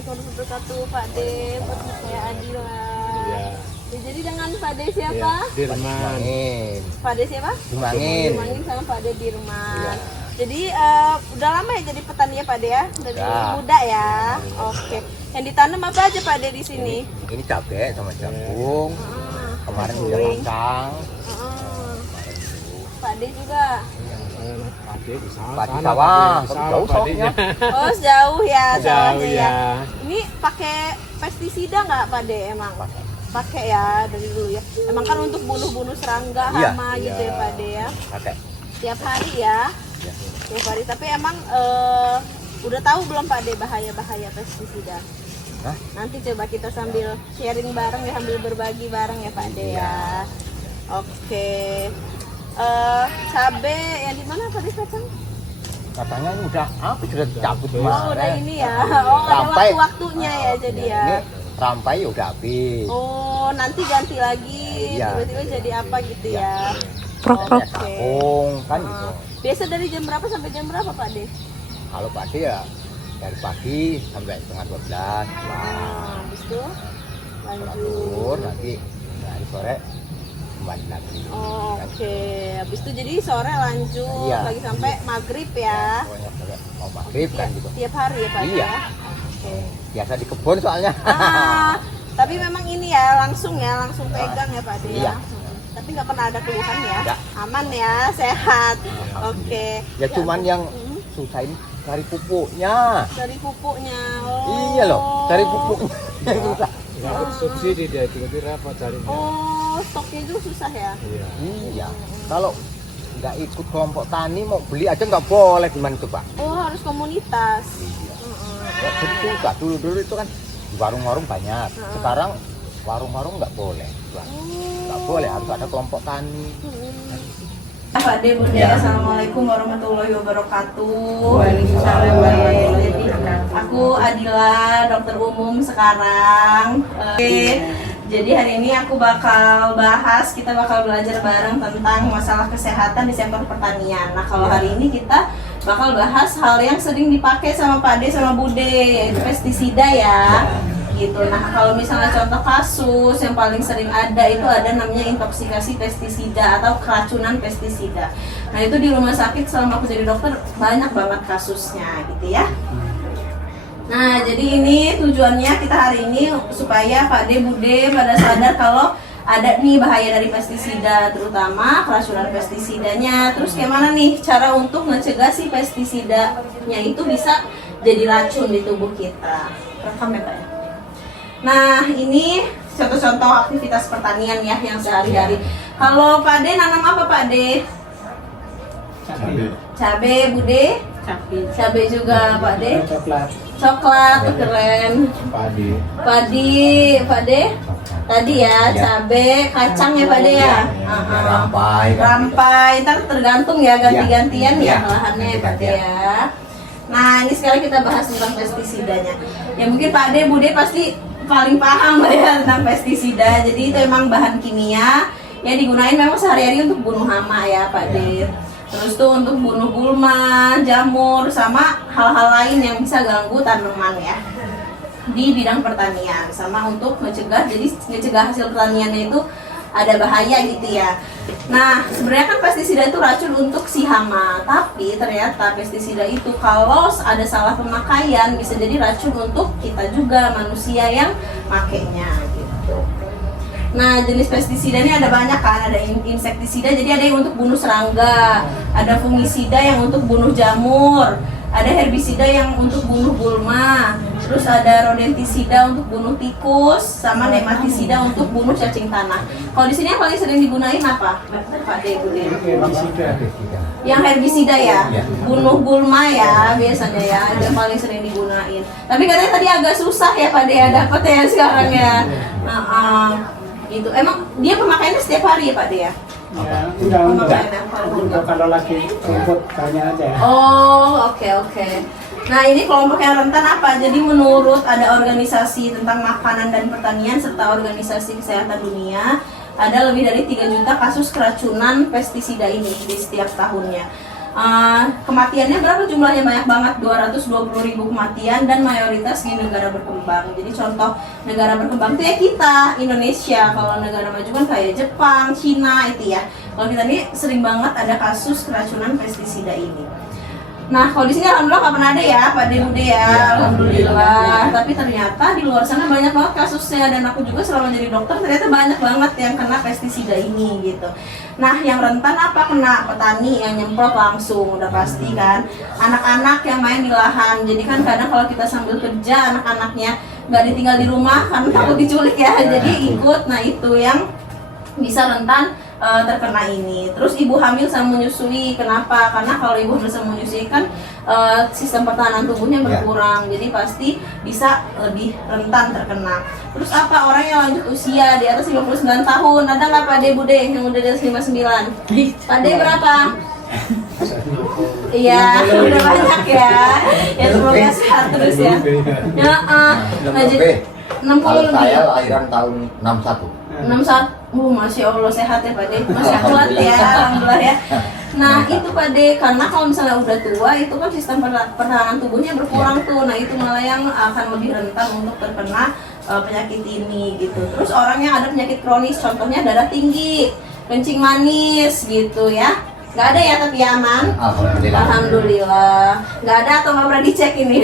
Assalamualaikum warahmatullahi wabarakatuh, Pak De, saya Adila. Ya, jadi dengan Pak De siapa? Ya, Dirman. Pak De siapa? Dirmangin. Dirmangin sama Pak De Dirman. Ya. Jadi udah lama ya jadi petani ya Pak De ya? Dari muda ya. Oke. Yang ditanam apa aja Pak De di sini? Ini cabai sama jagung. Kemarin udah kacang. Pak De juga. Padi sawah, jauh sawahnya. Oh jauh ya Jauh sawahnya ya. Ini pakai pestisida nggak Pak De emang? Pakai ya dari dulu ya. Emang kan untuk bunuh-bunuh serangga, hama gitu ya Pak De ya. Pakai. Tiap hari ya. Tiap hari. Tapi emang udah tahu belum Pak De bahaya-bahaya pestisida? Hah? Nanti coba kita sambil sharing bareng ya, sambil berbagi bareng ya Pak De ya. Oke. Cabe yang di mana Pak De kacang? Katanya ini udah sudah dicabut Oh udah ini ya. Oh ada Rampai. waktu-waktunya ya jadi ya. Ini rampai udah habis. Oh nanti ganti lagi. Iya. Tiba-tiba jadi apa gitu ya. Prok kangkung kan gitu. Biasa dari jam berapa sampai jam berapa Pak De? Kalau pagi ya dari pagi sampai setengah 12. Habis itu lanjut. Tidur nanti dari sore kembali lagi. Oh, oke. Habis itu jadi sore lanjut lagi sampai maghrib ya. Pokoknya sampai mau maghrib kan gitu. Tiap hari ya Pak Iya. ya. Oke. Biasa di kebun soalnya. Tapi memang ini ya langsung pegang ya Pak De. Iya. Tapi nggak pernah ada keluhan ya. Enggak. Aman ya, sehat. Oke. Ya cuman yang susahin cari pupuknya. Dari pupuknya. Oh. Iya loh, cari pupuknya. Susah. Nggak subsidi dia itu lebih repot carinya. Oh, stoknya itu susah ya? Iya. Kalau nggak ikut kelompok tani mau beli aja nggak boleh, gimana coba? Oh, harus komunitas. Iya. Ya betul, Kak. Dulu itu kan di warung-warung banyak. Sekarang warung-warung nggak boleh. Nggak boleh, harus ada kelompok tani. Pak De, Bunda, Assalamualaikum warahmatullahi wabarakatuh. Waalaikumsalam warahmatullahi wabarakatuh. Aku Adila, dokter umum sekarang. Jadi hari ini aku kita bakal belajar bareng tentang masalah kesehatan di sektor pertanian. Nah kalau hari ini kita bakal bahas hal yang sering dipakai sama Pak De sama Bude, yaitu pestisida ya. Gitu. Nah kalau misalnya contoh kasus yang paling sering ada itu ada namanya intoksikasi pestisida atau keracunan pestisida. Nah itu di rumah sakit selama aku jadi dokter banyak banget kasusnya gitu ya. Nah jadi ini tujuannya kita hari ini supaya Pak De Bude pada sadar kalau ada nih bahaya dari pestisida, terutama keracunan pestisidanya. Terus gimana nih cara untuk mencegah si pestisidanya itu bisa jadi racun di tubuh kita. Rekam ya Pak ya. Nah ini contoh-contoh aktivitas pertanian ya yang sehari-hari. Kalau Pak De nanam apa Pak De? Cabe, Bude? Cabe juga Pak De? Coklat, keren. Padi, Pak De? Tadi ya, cabe, kacang ya Pak De ya? Rampai, ntar tergantung ya ganti-gantian ya lahannya ya Pak De ya. Nah ini sekarang kita bahas tentang pestisidanya. Ya mungkin Pak De, Bude pasti paling paham lah ya tentang pestisida. Jadi itu emang bahan kimia yang digunakan memang sehari-hari untuk bunuh hama ya Pak De. Terus tuh untuk bunuh gulma, jamur, sama hal-hal lain yang bisa ganggu tanaman ya di bidang pertanian. Sama untuk mencegah hasil pertaniannya itu ada bahaya gitu ya. Nah sebenarnya kan pestisida itu racun untuk si hama, tapi ternyata pestisida itu kalau ada salah pemakaian bisa jadi racun untuk kita juga manusia yang makainya gitu. Nah jenis pestisida ini ada banyak kan, ada insektisida jadi ada yang untuk bunuh serangga, ada fungisida yang untuk bunuh jamur, ada herbisida yang untuk bunuh gulma, terus ada rodentisida untuk bunuh tikus, sama nematisida untuk bunuh cacing tanah. Kalau di sini yang paling sering digunain apa, Pak De? Yang herbisida ya, bunuh gulma ya biasanya ya, yang paling sering digunain. Tapi katanya tadi agak susah ya Pak De ya dapat ya sekarang ya. Gitu. Emang dia pemakaiannya setiap hari ya Pak De ya? Ya, enggak. Kalau lagi rumput tanya aja. Oh, oke. Nah, ini kelompok yang rentan apa? Jadi menurut ada organisasi tentang makanan dan pertanian serta organisasi kesehatan dunia, ada lebih dari 3 juta kasus keracunan pestisida ini di setiap tahunnya. Kematiannya berapa jumlahnya? Banyak banget, 220.000 kematian, dan mayoritas di negara berkembang. Jadi contoh negara berkembang itu ya kita, Indonesia. Kalau negara maju kan kayak Jepang, Cina itu ya. Kalau kita ini sering banget ada kasus keracunan pestisida ini. Nah, kalau di sini alhamdulillah nggak pernah ada ya, Pak De Bude ya, alhamdulillah. Tapi ternyata di luar sana banyak banget kasusnya, dan aku juga selama jadi dokter ternyata banyak banget yang kena pestisida ini gitu. Nah, yang rentan apa? Kena petani yang nyemprot langsung, udah pasti kan. Anak-anak yang main di lahan, jadi kan kadang kalau kita sambil kerja anak-anaknya nggak ditinggal di rumah kan takut diculik ya, jadi ikut. Nah, itu yang bisa rentan terkena ini. Terus ibu hamil sama menyusui, kenapa? Karena kalau ibu hamil sama menyusui kan sistem pertahanan tubuhnya berkurang, jadi pasti bisa lebih rentan terkena. Terus apa? Orang yang lanjut usia di atas 59 tahun, ada nggak Pak De Bude yang udah di atas 59? Pak De berapa? Iya, udah banyak ya. Ya semoga sehat terus ya. Ya, jadi 60 lebih. Saya lahiran tahun 61. 61, Masya Allah sehat ya Pak De, masih kuat ya, alhamdulillah ya. Nah itu Pak De, karena kalau misalnya udah tua itu kan sistem pertahanan tubuhnya berkurang tuh. Nah itu malah yang akan lebih rentan untuk terkena penyakit ini gitu. Terus orang yang ada penyakit kronis, contohnya darah tinggi, kencing manis gitu ya. Nggak ada ya tapi aman? Alhamdulillah. Alhamdulillah. Nggak ada atau nggak pernah dicek ini?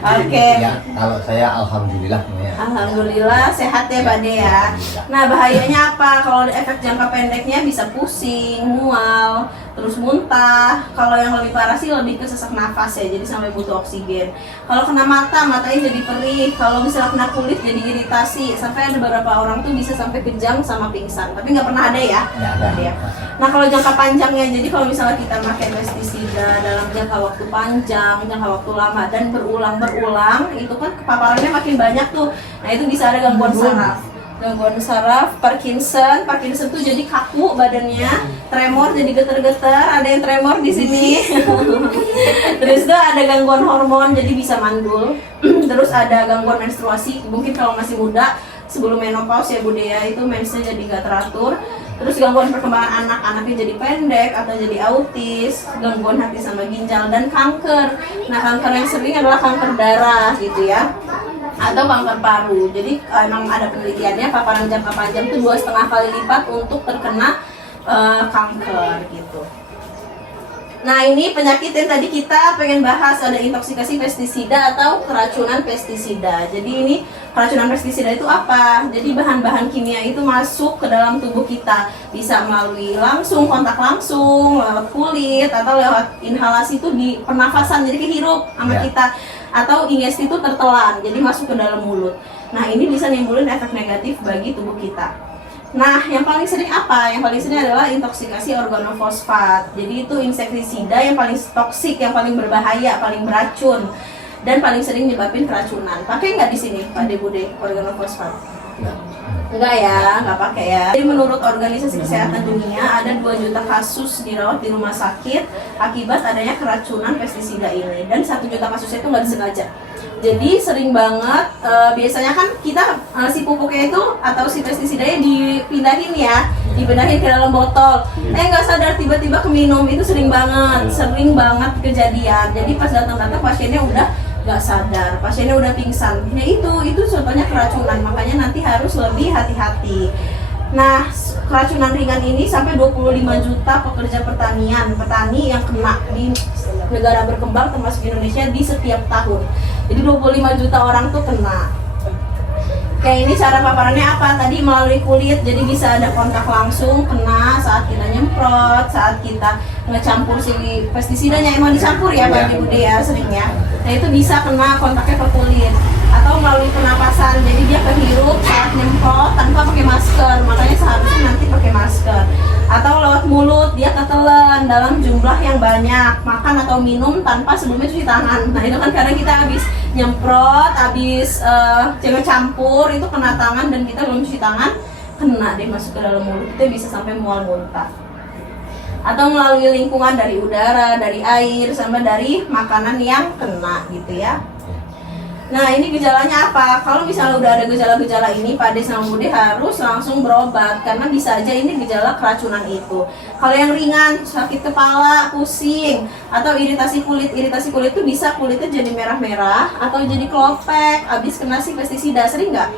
Oke. Ya, kalau saya alhamdulillah. Ya. Alhamdulillah sehat ya Pak De ya. Nah bahayanya apa? Kalau efek jangka pendeknya bisa pusing, mual, terus muntah. Kalau yang lebih parah sih lebih ke sesak nafas ya, jadi sampai butuh oksigen. Kalau kena mata, matanya jadi perih. Kalau misalnya kena kulit jadi iritasi. Sampai ada beberapa orang tuh bisa sampai kejang sama pingsan. Tapi nggak pernah ada ya. Nggak ada. Ya. Nah kalau jangka panjangnya, jadi kalau misalnya kita pakai pestisida dalam jangka waktu panjang, jangka waktu lama, dan berulang-berulang, itu kan paparannya makin banyak tuh. Nah itu bisa ada gangguan saraf, Parkinson tuh jadi kaku badannya, tremor jadi geter-geter, ada yang tremor di sini. Terus tuh ada gangguan hormon jadi bisa mandul. Terus ada gangguan menstruasi, mungkin kalau masih muda sebelum menopause ya Bude ya, itu mensnya jadi nggak teratur. Terus gangguan perkembangan anaknya jadi pendek atau jadi autis, gangguan hati sama ginjal, dan kanker. Nah kanker yang sering adalah kanker darah gitu ya, atau kanker paru. Jadi emang ada penelitiannya paparan jangka panjang itu 2,5 kali lipat untuk terkena kanker gitu. Nah ini penyakit yang tadi kita pengen bahas, ada intoksikasi pestisida atau keracunan pestisida. Jadi ini keracunan pestisida itu apa? Jadi bahan-bahan kimia itu masuk ke dalam tubuh kita, bisa melalui langsung, kontak langsung, lewat kulit, atau lewat inhalasi itu di pernafasan, jadi kehirup sama kita, atau ingesti itu tertelan, jadi masuk ke dalam mulut. Nah ini bisa nimbulin efek negatif bagi tubuh kita. Nah, yang paling sering apa? Yang paling sering adalah intoksikasi organofosfat. Jadi itu insektisida yang paling toksik, yang paling berbahaya, paling beracun, dan paling sering nyebabin keracunan. Pakai nggak di sini, Pak De Bude, organofosfat? Enggak ya, nggak pakai ya. Jadi menurut Organisasi Kesehatan Dunia ada 2 juta kasus dirawat di rumah sakit akibat adanya keracunan pestisida ini, dan 1 juta kasusnya itu nggak disengaja. Jadi sering banget, biasanya kan kita si pupuknya itu atau si pestisidanya dipindahin ke dalam botol. Nggak sadar tiba-tiba keminum, itu sering banget kejadian. Jadi pas datang-datang pasiennya udah nggak sadar, pasiennya udah pingsan. Nah itu contohnya keracunan, makanya nanti harus lebih hati-hati. Nah, keracunan ringan ini sampai 25 juta pekerja petani yang kena di negara berkembang termasuk Indonesia di setiap tahun. Jadi 25 juta orang tuh kena. Kayak ini cara paparannya apa? Tadi melalui kulit, jadi bisa ada kontak langsung kena saat kita nyemprot, saat kita ngecampur si pestisidanya, emang dicampur ya Pak De Bude ya seringnya. Nah itu bisa kena kontaknya ke kulit, atau melalui pernapasan, jadi dia kehirup saat nyemprot tanpa pakai masker, makanya seharusnya nanti pakai masker. Atau lewat mulut, dia ketelan dalam jumlah yang banyak, makan atau minum tanpa sebelumnya cuci tangan. Nah itu kan kadang kita habis nyemprot, habis campur itu kena tangan dan kita belum cuci tangan, kena deh masuk ke dalam mulut, kita bisa sampai mual muntah. Atau melalui lingkungan dari udara, dari air, sama dari makanan yang kena gitu ya. Nah, ini gejalanya apa? Kalau misalnya udah ada gejala-gejala ini, Pak De sama Bude harus langsung berobat karena bisa aja ini gejala keracunan itu. Kalau yang ringan, sakit kepala, pusing, atau iritasi kulit itu bisa kulitnya jadi merah-merah atau jadi klopek abis kena si pestisida. Sering nggak?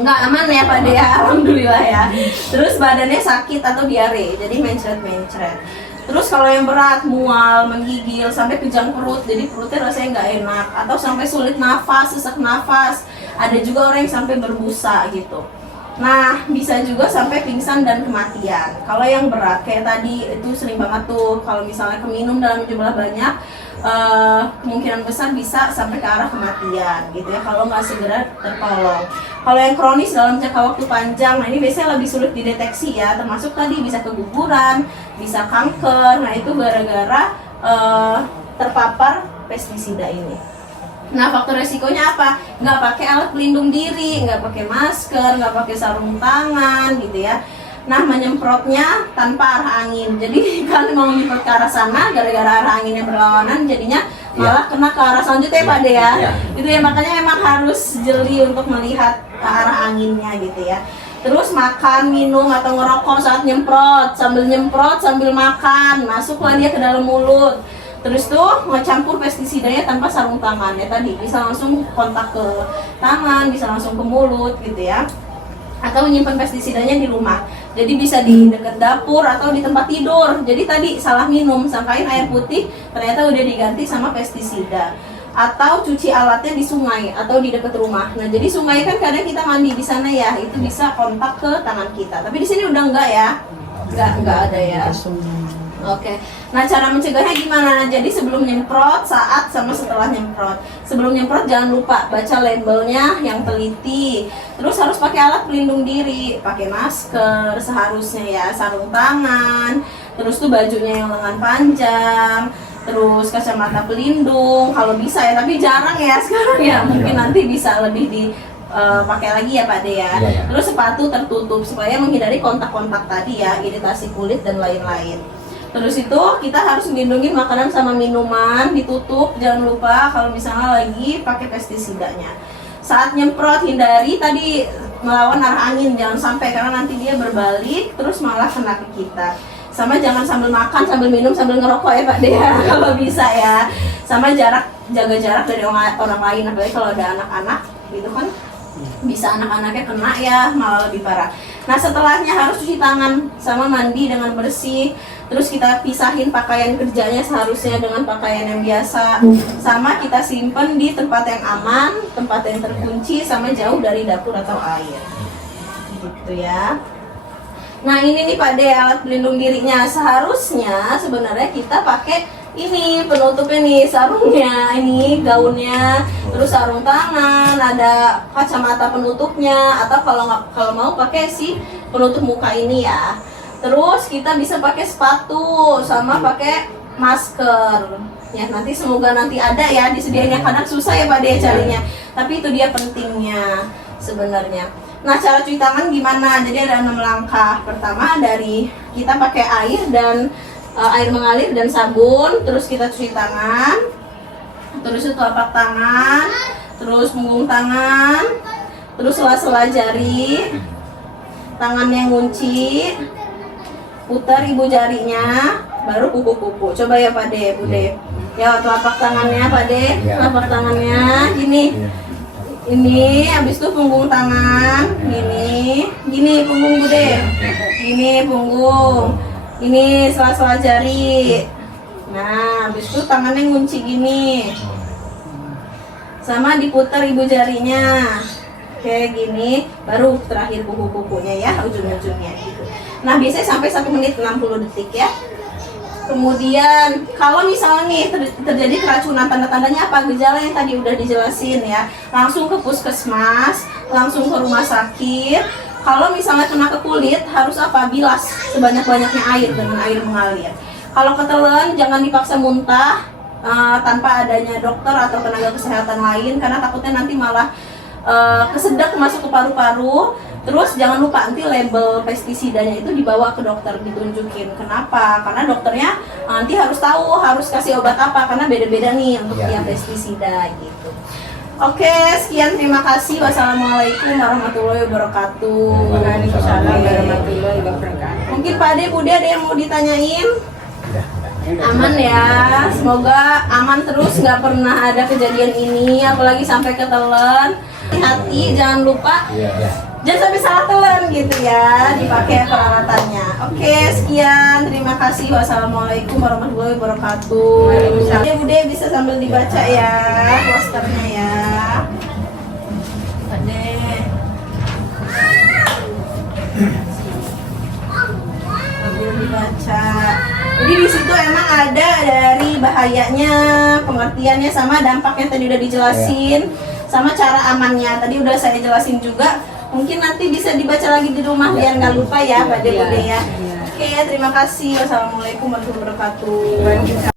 Nggak, aman ya Pak De ya, alhamdulillah ya. Terus badannya sakit atau diare, jadi mencret-mencret. Terus kalau yang berat, mual, menggigil, sampai pejang perut, jadi perutnya rasanya nggak enak, atau sampai sulit nafas, sesak nafas. Ada juga orang yang sampai berbusa gitu. Nah, bisa juga sampai pingsan dan kematian. Kalau yang berat, kayak tadi itu sering banget tuh, kalau misalnya keminum dalam jumlah banyak, kemungkinan besar bisa sampai ke arah kematian gitu ya, kalau nggak segera tertolong. Kalau yang kronis dalam jangka waktu panjang, nah ini biasanya lebih sulit dideteksi ya, termasuk tadi bisa keguguran, bisa kanker. Nah itu gara-gara terpapar pestisida ini. Nah faktor resikonya apa? Nggak pakai alat pelindung diri, nggak pakai masker, nggak pakai sarung tangan gitu ya. Nah menyemprotnya tanpa arah angin. Jadi kalau mau menyemprot ke arah sana, gara-gara arah anginnya berlawanan, jadinya malah kena ke arah selanjutnya Pak De ya. Itu ya, makanya memang harus jeli untuk melihat ke arah anginnya gitu ya. Terus makan, minum, atau ngerokok saat nyemprot, sambil makan, masuklah dia ke dalam mulut. Terus tuh ngecampur pestisidanya tanpa sarung tangan ya tadi, bisa langsung kontak ke tangan, bisa langsung ke mulut gitu ya. Atau menyimpan pestisidanya di rumah, jadi bisa di dekat dapur atau di tempat tidur. Jadi tadi salah minum, sangkain air putih, ternyata udah diganti sama pestisida. Atau cuci alatnya di sungai atau di dekat rumah. Nah jadi sungai kan kadang kita mandi di sana ya, itu bisa kontak ke tangan kita. Tapi di sini udah enggak ya, enggak ada ya. Oke, nah cara mencegahnya gimana? Jadi sebelum nyemprot, saat sama setelah nyemprot. Sebelum nyemprot jangan lupa baca labelnya yang teliti. Terus harus pakai alat pelindung diri, pakai masker seharusnya ya, sarung tangan. Terus tuh bajunya yang lengan panjang. Terus kacamata pelindung kalau bisa ya, tapi jarang ya sekarang ya. Mungkin nanti bisa lebih pakai lagi ya Pak De ya. Terus sepatu tertutup supaya menghindari kontak-kontak tadi ya, iritasi kulit dan lain-lain. Terus itu kita harus melindungi makanan sama minuman, ditutup, jangan lupa kalau misalnya lagi pakai pestisidanya. Saat nyemprot hindari tadi melawan arah angin, jangan sampai, karena nanti dia berbalik terus malah kena ke kita. Sama jangan sambil makan, sambil minum, sambil ngerokok ya Pak De ya, kalau bisa ya. Sama jaga jarak dari orang lain, apalagi kalau ada anak-anak gitu kan, bisa anak-anaknya kena ya, malah lebih parah. Nah setelahnya harus cuci tangan sama mandi dengan bersih. Terus kita pisahin pakaian kerjanya seharusnya dengan pakaian yang biasa. Sama kita simpen di tempat yang aman, tempat yang terkunci, sama jauh dari dapur atau air. Gitu ya. Nah ini nih Pak De, alat pelindung dirinya. Seharusnya sebenarnya kita pakai ini penutupnya nih, sarungnya, ini gaunnya, terus sarung tangan, ada kacamata penutupnya, atau kalau mau pakai si penutup muka ini ya. Terus kita bisa pakai sepatu sama pakai masker. Ya nanti semoga nanti ada ya disediainnya, kadang susah ya Pak De carinya. Tapi itu dia pentingnya sebenarnya. Nah cara cuci tangan gimana? Jadi ada 6 langkah. Pertama dari kita pakai air dan air mengalir dan sabun, terus kita cuci tangan, terus itu telapak tangan, terus punggung tangan, terus sela-sela jari, tangannya ngunci, putar ibu jarinya, baru kuku-kuku. Coba ya Pak De, Bude. Ya telapak tangannya Pak De, telapak tangannya gini. Ini habis itu punggung tangan, gini punggung Bude. Gini punggung. Ini sela-sela jari. Nah, habis itu tangannya ngunci gini. Sama diputar ibu jarinya. Kayak gini, baru terakhir kuku-kukunya ya, ujung-ujungnya gitu. Nah, biasanya sampai 1 menit 60 detik ya. Kemudian kalau misalnya nih terjadi keracunan, tanda-tandanya apa? Gejala yang tadi udah dijelasin ya. Langsung ke puskesmas, langsung ke rumah sakit. Kalau misalnya kena ke kulit, harus apa? Bilas sebanyak-banyaknya air dengan air mengalir. Kalau ketelan, jangan dipaksa muntah tanpa adanya dokter atau tenaga kesehatan lain, karena takutnya nanti malah kesedek masuk ke paru-paru. Terus jangan lupa nanti label pestisidanya itu dibawa ke dokter, ditunjukin. Kenapa? Karena dokternya nanti harus tahu harus kasih obat apa, karena beda-beda nih untuk tiap pestisida gitu. Oke, sekian, terima kasih. Wassalamualaikum warahmatullahi wabarakatuh. Waalaikumsalam warahmatullahi wabarakatuh. Mungkin Pak Ade, Bude ada yang mau ditanyain? Ya, Aman ya, semoga aman terus, nggak pernah ada kejadian ini, apalagi sampai ketelan. Hati-hati, jangan lupa, jangan sampai salah telan gitu ya, dipakai peralatannya. Oke, sekian, terima kasih. Wassalamualaikum warahmatullahi wabarakatuh. Ya Bude, bisa sambil dibaca ya posternya ya. Ade. Sambil dibaca. Jadi di situ emang ada dari bahayanya, pengertiannya, sama dampaknya tadi udah dijelasin, sama cara amannya tadi udah saya jelasin juga. Mungkin nanti bisa dibaca lagi di rumah biar nggak lupa ya, Pak Bude ya. Oke, terima kasih. Wassalamualaikum warahmatullahi wabarakatuh.